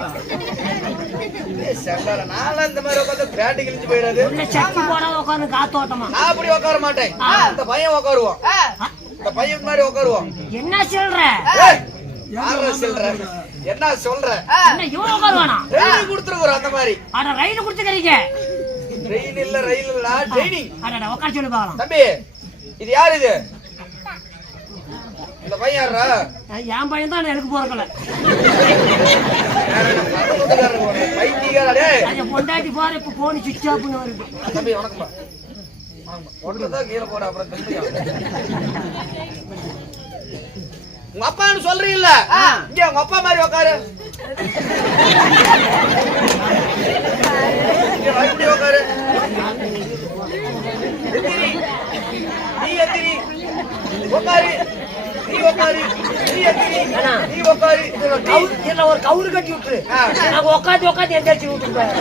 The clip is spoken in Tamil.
நான் இந்த மாதிரி உட்காந்து பேட்டி கிழிஞ்சு போயிடாது. காத்தோட்டமா நான் அப்படி உட்கார மாட்டேன். இந்த பையன் உட்காருவோம். இந்த பையன் மாதிரி உட்காருவோம். என்ன சொல்ற? என்ன சொல்ற? ரயில் கொடுத்துருக்குறோம் அந்த மாதிரி. ரயில் கொடுத்துக்கிறீங்க. ரயில் இல்ல ரயில் இல்ல ட்ரெயினிங். உட்கார சொல்லி பாக்கலாம். தம்பி இது யாரு? இது இந்த பையன் யாரா? என் பையன் தான் எனக்கு போறக்கல. பொண்டாட்டி போற இப்ப போன் சுவிட்ச் ஆஃப் வருது. தம்பி வணக்கம்பா. ஒன்றதான் கீழே போற அப்புறம் திரும்பி உங்க அப்பான்னு சொல்றீங்கல்ல, இங்க உங்க அப்பா மாதிரி உட்காரு. உட்காரு. நீ எத்திரி உட்காரு. நீ உட்காரு. நீ எத்திரி நீ உட்காரு. ஒரு கவுரு கட்டி விட்டுரு. உட்காந்து எந்திரிச்சு விட்டுருப்பேன்.